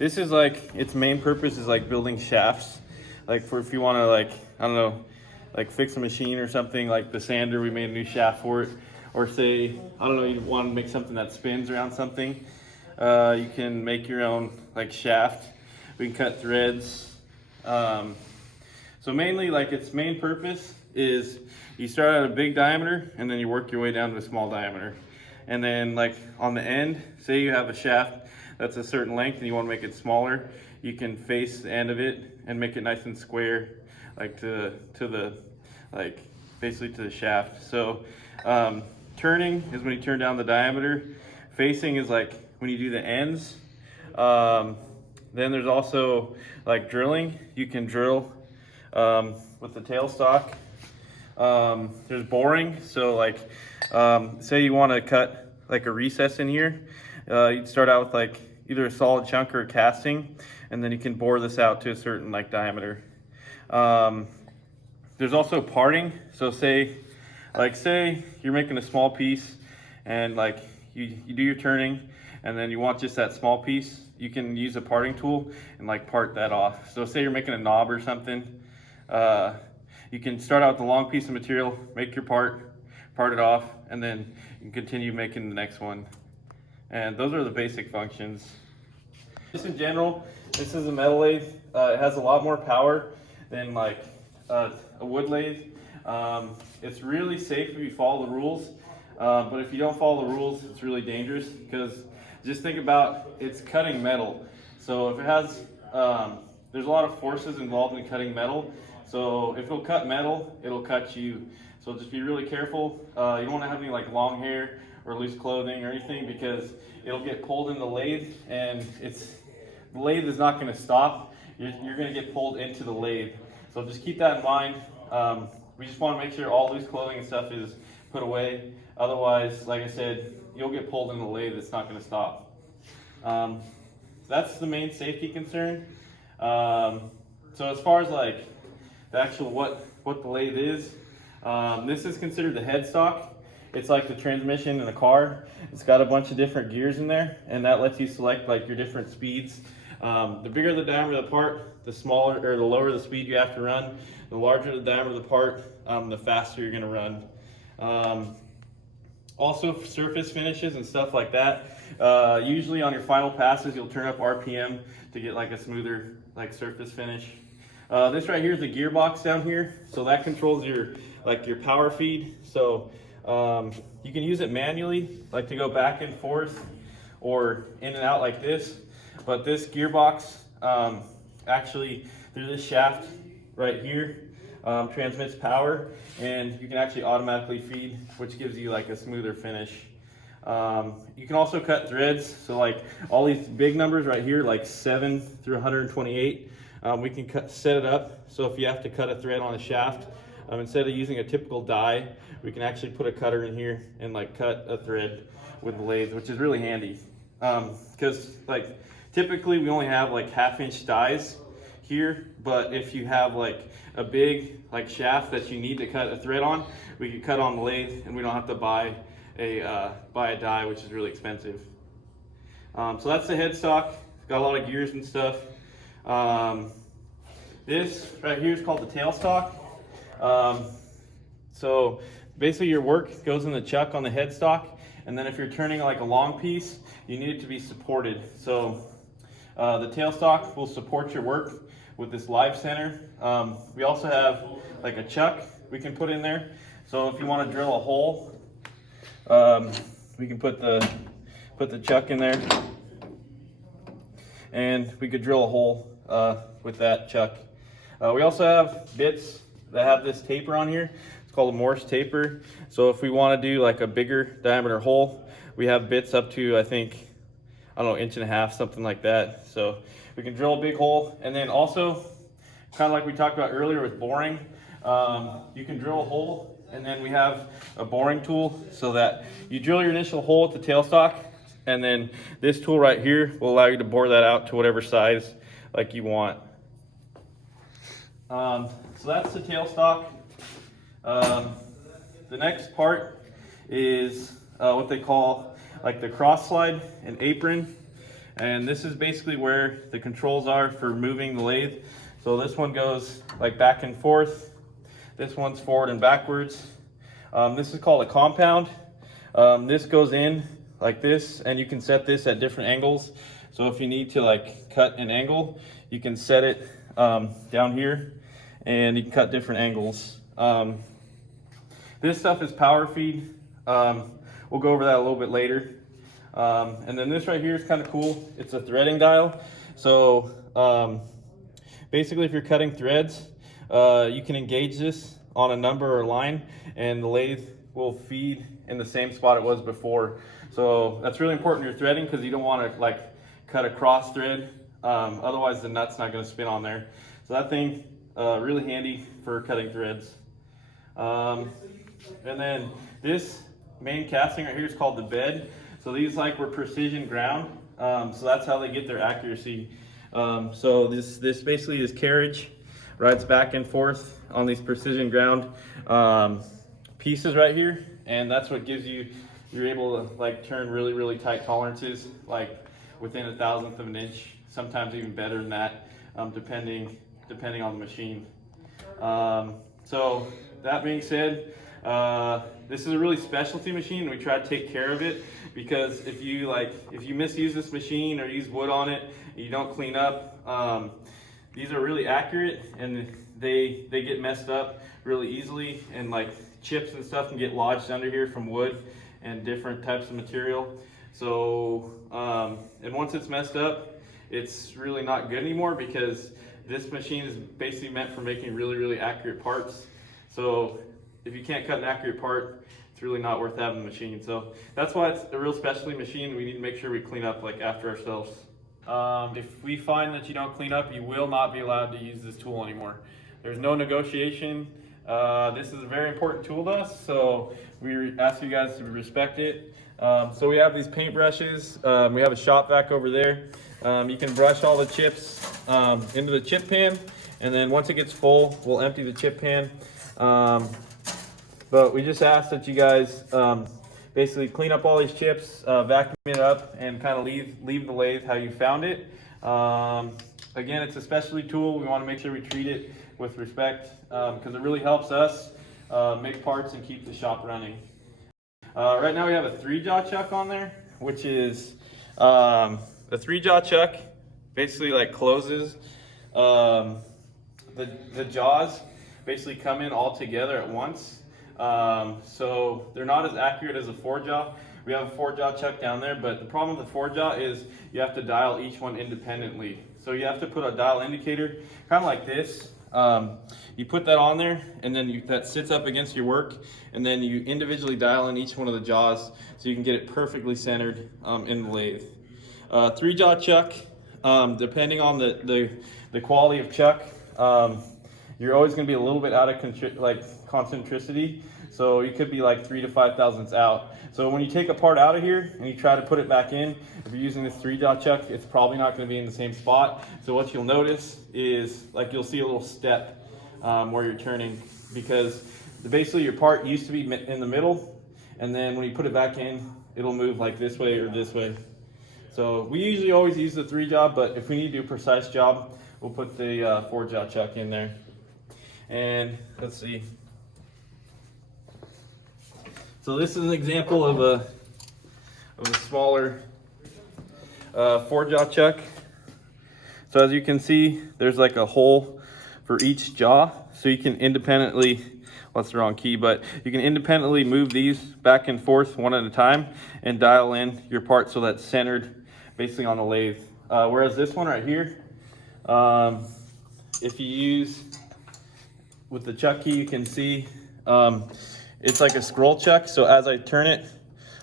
this is like, its main purpose is like building shafts. Like for if you want to like, I don't know, like fix a machine or something, like the sander, we made a new shaft for it. Or say, I don't know, you want to make something that spins around something. You can make your own like shaft. We can cut threads. So mainly like its main purpose is you start at a big diameter and then you work your way down to a small diameter. And then like on the end, say you have a shaft that's a certain length and you want to make it smaller, you can face the end of it and make it nice and square, like to the, like basically to the shaft. So turning is when you turn down the diameter. Facing is like when you do the ends. Then there's also like drilling. You can drill with the tailstock. There's boring. So like say you want to cut like a recess in here, you'd start out with like either a solid chunk or a casting, and then you can bore this out to a certain like diameter. There's also parting. So say you're making a small piece and like you do your turning and then you want just that small piece, you can use a parting tool and like part that off. So say you're making a knob or something, you can start out with a long piece of material, make your part it off, and then you can continue making the next one. And those are the basic functions. Just in general, this is a metal lathe. It has a lot more power than like a wood lathe. It's really safe if you follow the rules, but if you don't follow the rules, it's really dangerous, because just think about, it's cutting metal. So if it has, there's a lot of forces involved in cutting metal. So if it'll cut metal, it'll cut you. So just be really careful. You don't want to have any like long hair or loose clothing or anything, because it'll get pulled in the lathe, and the lathe is not going to stop. You're going to get pulled into the lathe. So just keep that in mind. We just want to make sure all loose clothing and stuff is put away. Otherwise, like I said, you'll get pulled in the lathe. It's not going to stop. That's the main safety concern. So as far as like the actual what the lathe is, this is considered the headstock. It's like the transmission in a car. It's got a bunch of different gears in there, and that lets you select like your different speeds. The bigger the diameter of the part, the smaller or the lower the speed you have to run. The larger the diameter of the part, the faster you're going to run. Also for surface finishes and stuff like that, usually on your final passes you'll turn up RPM to get like a smoother like surface finish. This right here is the gearbox down here, so that controls your power feed. So you can use it manually, like to go back and forth or in and out like this. But this gearbox actually, through this shaft right here, transmits power, and you can actually automatically feed, which gives you like a smoother finish. You can also cut threads. So like all these big numbers right here, like 7 through 128, we can set it up. So if you have to cut a thread on a shaft, instead of using a typical die, we can actually put a cutter in here and like cut a thread with the lathe, which is really handy. Because like typically we only have like 1/2 inch dies here, but if you have like a big like shaft that you need to cut a thread on, we can cut on the lathe, and we don't have to buy a die, which is really expensive. So that's the headstock. It's got a lot of gears and stuff. This right here is called the tailstock. So basically your work goes in the chuck on the headstock, and then if you're turning like a long piece, you need it to be supported. So the tailstock will support your work with this live center. We also have like a chuck we can put in there. So if you want to drill a hole, we can put the chuck in there, and we could drill a hole with that chuck. We also have bits that have this taper on here. It's called a Morse taper. So if we want to do like a bigger diameter hole, we have bits up to, I think, I don't know, 1.5 inches, something like that. So we can drill a big hole. And then also, kind of like we talked about earlier with boring, you can drill a hole, and then we have a boring tool so that you drill your initial hole at the tailstock, and then this tool right here will allow you to bore that out to whatever size like you want. So that's the tailstock. The next part is what they call like the cross slide and apron. And this is basically where the controls are for moving the lathe. So this one goes like back and forth. This one's forward and backwards. This is called a compound. This goes in like this, and you can set this at different angles. So if you need to like cut an angle, you can set it down here, and you can cut different angles. This stuff is power feed. We'll go over that a little bit later. And then this right here is kind of cool. It's a threading dial. So basically, if you're cutting threads, you can engage this on a number or line, and the lathe will feed in the same spot it was before. So that's really important when you're threading, because you don't want to like cut a cross thread. Otherwise the nut's not going to spin on there. So that thing really handy for cutting threads. And then this main casting right here is called the bed. So these like were precision ground. So that's how they get their accuracy. So this basically is carriage, rides back and forth on these precision ground pieces right here, and that's what gives you're able to like turn really tight tolerances, like within 1/1000th of an inch, sometimes even better than that, depending on the machine. So that being said, this is a really specialty machine, and we try to take care of it, because if you misuse this machine or use wood on it, and you don't clean up, these are really accurate, and they get messed up really easily, and like chips and stuff can get lodged under here from wood and different types of material. So and once it's messed up, it's really not good anymore, because this machine is basically meant for making really accurate parts. So if you can't cut an accurate part, it's really not worth having the machine. So that's why it's a real specialty machine. We need to make sure we clean up like after ourselves. If we find that you don't clean up, you will not be allowed to use this tool anymore. There's no negotiation. This is a very important tool to us, so we ask you guys to respect it. So we have these paint brushes. We have a shop vac over there. You can brush all the chips into the chip pan, and then once it gets full, we'll empty the chip pan. But we just ask that you guys basically clean up all these chips, vacuum it up, and kind of leave the lathe how you found it. Again, it's a specialty tool. We want to make sure we treat it with respect, because it really helps us make parts and keep the shop running. Right now we have a 3-jaw chuck on there, which is the 3-jaw chuck basically like closes the jaws basically come in all together at once. So they're not as accurate as a 4-jaw. We have a 4-jaw chuck down there, but the problem with the 4-jaw is you have to dial each one independently. So you have to put a dial indicator, kind of like this. You put that on there, and then that sits up against your work, and then you individually dial in each one of the jaws so you can get it perfectly centered in the lathe. 3-jaw chuck, depending on the quality of chuck, you're always going to be a little bit out of concentricity, so you could be like 3 to 5 thousandths out. So when you take a part out of here and you try to put it back in, if you're using this 3-jaw chuck, it's probably not going to be in the same spot. So what you'll notice is like you'll see a little step where you're turning, because basically your part used to be in the middle, and then when you put it back in, it'll move like this way or this way. So we usually always use the 3-jaw, but if we need to do a precise job, we'll put the 4-jaw chuck in there. And let's see. So this is an example of a smaller 4-jaw chuck. So as you can see, there's like a hole for each jaw, so you can independently, well, that's the wrong key, but you can independently move these back and forth one at a time and dial in your part so that's centered basically on the lathe. Whereas this one right here, if you use with the chuck key, you can see it's like a scroll chuck, so as I turn it,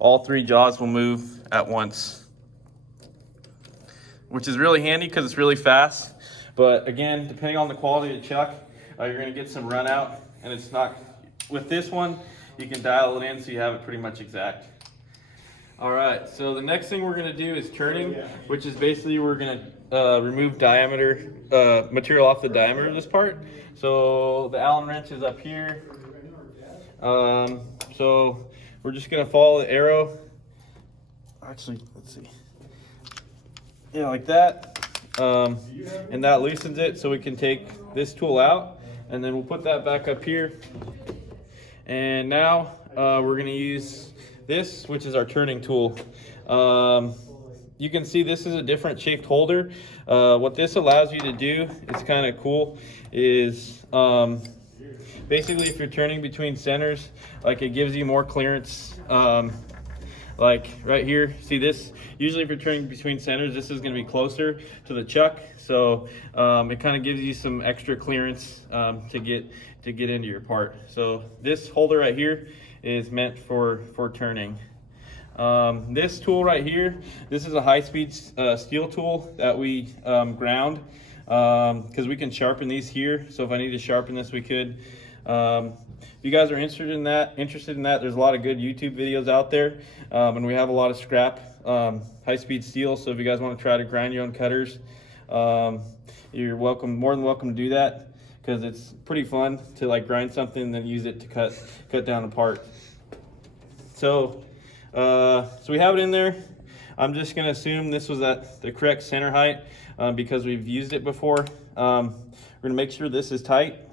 all 3 jaws will move at once, which is really handy because it's really fast. But again, depending on the quality of the chuck, you're going to get some run out, and it's not, with this one, you can dial it in so you have it pretty much exact. All right, so the next thing we're going to do is turning, which is basically we're going to remove diameter, material off the diameter of this part. So the Allen wrench is up here. So we're just going to follow the arrow. Actually, let's see. Yeah, like that. And that loosens it, so we can take this tool out, and then we'll put that back up here. And now we're gonna use this, which is our turning tool. You can see this is a different shaped holder. What this allows you to do, it's kind of cool, is basically if you're turning between centers, like it gives you more clearance. Like right here, see this, usually if you're turning between centers, this is gonna be closer to the chuck. So it kind of gives you some extra clearance to get into your part. So this holder right here is meant for turning. This tool right here, this is a high-speed steel tool that we ground because we can sharpen these here. So if I need to sharpen this, we could. If you guys are interested in that, there's a lot of good YouTube videos out there, and we have a lot of scrap high-speed steel. So if you guys want to try to grind your own cutters, you're more than welcome to do that, because it's pretty fun to like grind something and then use it to cut down a part. So we have it in there. I'm just gonna assume this was at the correct center height because we've used it before. We're gonna make sure this is tight.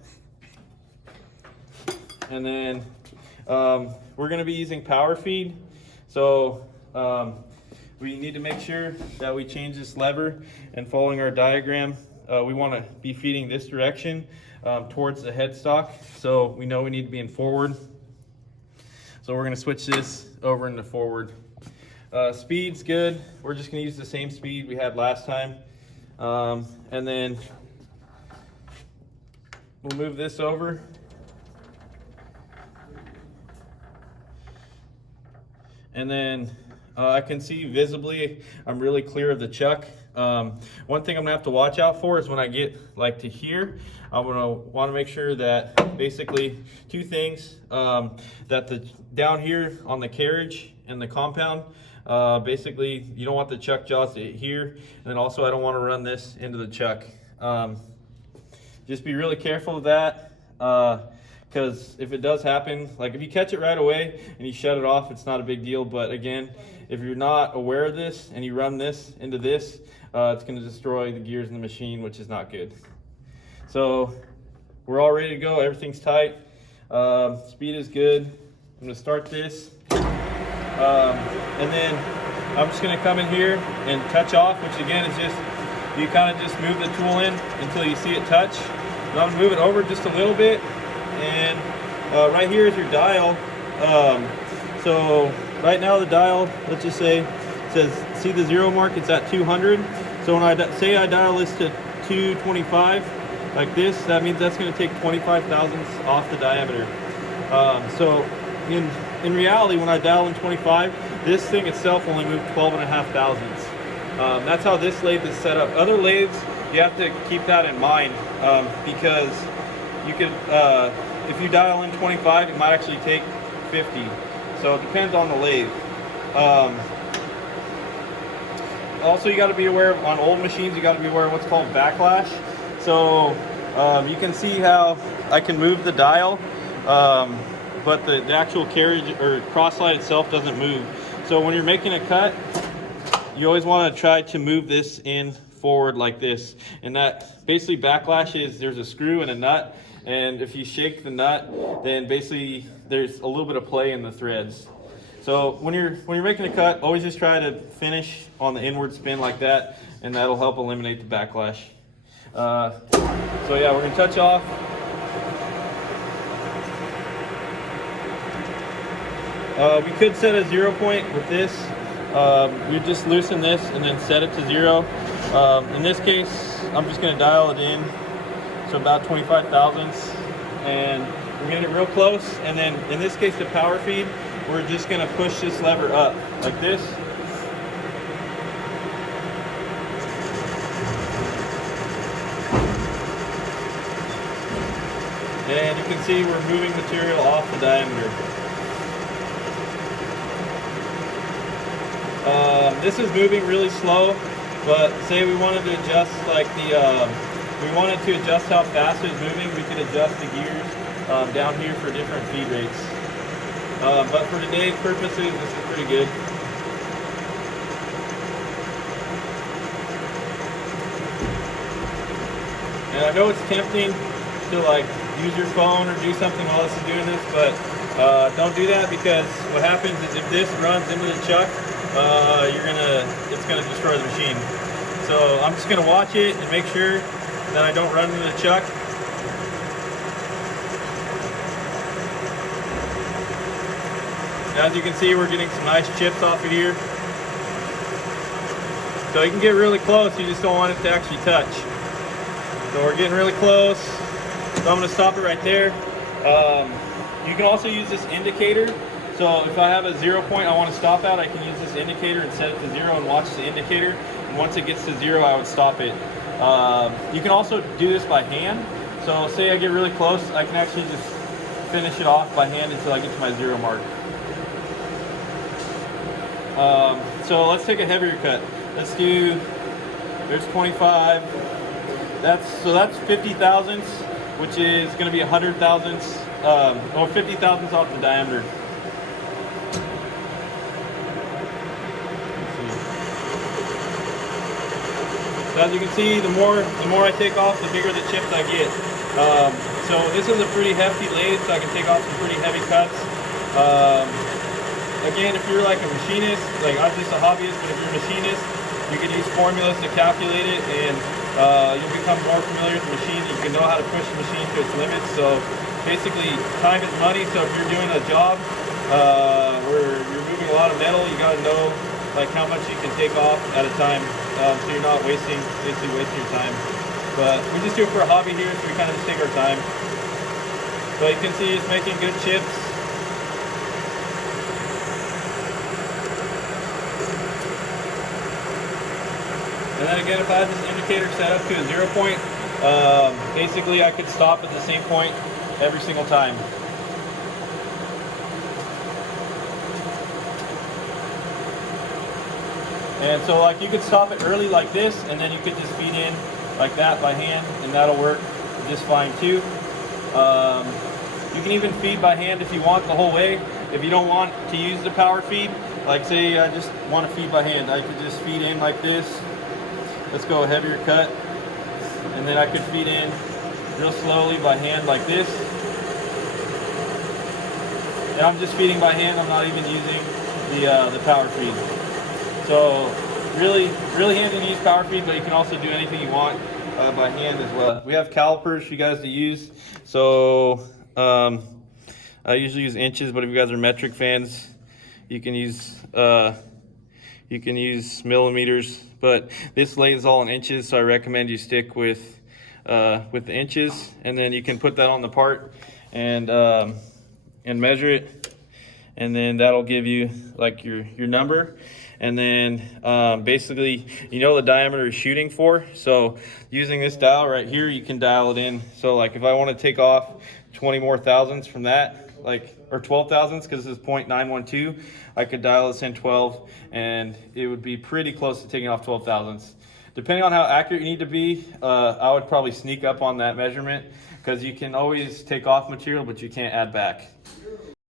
And then we're gonna be using power feed. So we need to make sure that we change this lever, and following our diagram, we wanna be feeding this direction towards the headstock. So we know we need to be in forward. So we're gonna switch this over into forward. Speed's good. We're just gonna use the same speed we had last time. And then we'll move this over. And then I can see visibly I'm really clear of the chuck. One thing I'm gonna have to watch out for is when I get like to here, I'm gonna wanna make sure that basically two things, that the down here on the carriage and the compound, basically you don't want the chuck jaws to hit here, and then also I don't wanna run this into the chuck. Just be really careful of that, because if it does happen, like if you catch it right away and you shut it off, it's not a big deal. But again, if you're not aware of this and you run this into this, it's going to destroy the gears in the machine, which is not good. So we're all ready to go. Everything's tight. Speed is good. I'm going to start this. And then I'm just going to come in here and touch off, which again is just, you kind of just move the tool in until you see it touch. And I'm going to move it over just a little bit. And right here is your dial. So right now the dial, let's just say, says, see the 0 mark, it's at 200. So when I say I dial this to 225, like this, that means that's going to take 25 thousandths off the diameter. So in reality, when I dial in 25, this thing itself only moved 12.5 thousandths. That's how this lathe is set up. Other lathes, you have to keep that in mind, because you could, if you dial in 25, it might actually take 50. So it depends on the lathe. Also, you got to be aware of, on old machines, you got to be aware of what's called backlash. So you can see how I can move the dial, but the actual carriage or cross slide itself doesn't move. So when you're making a cut, you always want to try to move this in forward like this. And that basically backlash is there's a screw and a nut. And if you shake the nut, then basically there's a little bit of play in the threads. So when you're making a cut, always just try to finish on the inward spin like that, and that'll help eliminate the backlash. So yeah, we're gonna touch off. We could set a 0 point with this. We just loosen this and then set it to 0. In this case, I'm just gonna dial it in. So about 25 thousandths, and we're getting it real close. And then in this case, the power feed, we're just gonna push this lever up like this. And you can see we're moving material off the diameter. This is moving really slow, but say we wanted to adjust like we wanted to adjust how fast it's moving, we could adjust the gears down here for different feed rates. But for today's purposes, this is pretty good. And I know it's tempting to like use your phone or do something while this is doing this, but don't do that, because what happens is if this runs into the chuck, it's gonna destroy the machine. So I'm just gonna watch it and make sure that I don't run into the chuck. As you can see, we're getting some nice chips off of here. So you can get really close, you just don't want it to actually touch. So we're getting really close. So I'm gonna stop it right there. You can also use this indicator. So if I have a 0 point I want to stop at, I can use this indicator and set it to 0 and watch the indicator. And once it gets to 0, I would stop it. You can also do this by hand. So say I get really close, I can actually just finish it off by hand until I get to my 0 mark. So let's take a heavier cut. Let's do, there's 25. That's 50 thousandths, which is going to be 100 thousandths, or 50 thousandths off the diameter. So as you can see, the more I take off, the bigger the chips I get. So this is a pretty hefty lathe, so I can take off some pretty heavy cuts. Again, if you're like a machinist, like I'm just a hobbyist, but if you're a machinist, you can use formulas to calculate it, and you'll become more familiar with the machine. You can know how to push the machine to its limits. So basically, time is money. So if you're doing a job where you're moving a lot of metal, you got to know like how much you can take off at a time, so you're not basically wasting your time. But we just do it for a hobby here, so we kind of just take our time. So you can see it's making good chips. And then again, if I had this indicator set up to a 0 point, basically I could stop at the same point every single time. And so like you could stop it early like this, and then you could just feed in like that by hand, and that'll work just fine too. You can even feed by hand if you want the whole way. If you don't want to use the power feed, like say I just want to feed by hand, I could just feed in like this. Let's go a heavier cut, and then I could feed in real slowly by hand like this. And I'm just feeding by hand, I'm not even using the power feed. So really handy to use power feed, but you can also do anything you want by hand as well. We have calipers for you guys to use. So I usually use inches, but if you guys are metric fans, you can use millimeters. But this lathe is all in inches, so I recommend you stick with the inches, and then you can put that on the part and measure it, and then that'll give you like your number. And then basically, you know the diameter you're shooting for. So using this dial right here, you can dial it in. So like if I want to take off 20 more thousandths from that, or 12 thousandths, because this is 0.912, I could dial this in 12, and it would be pretty close to taking off 12 thousandths. Depending on how accurate you need to be, I would probably sneak up on that measurement, because you can always take off material, but you can't add back.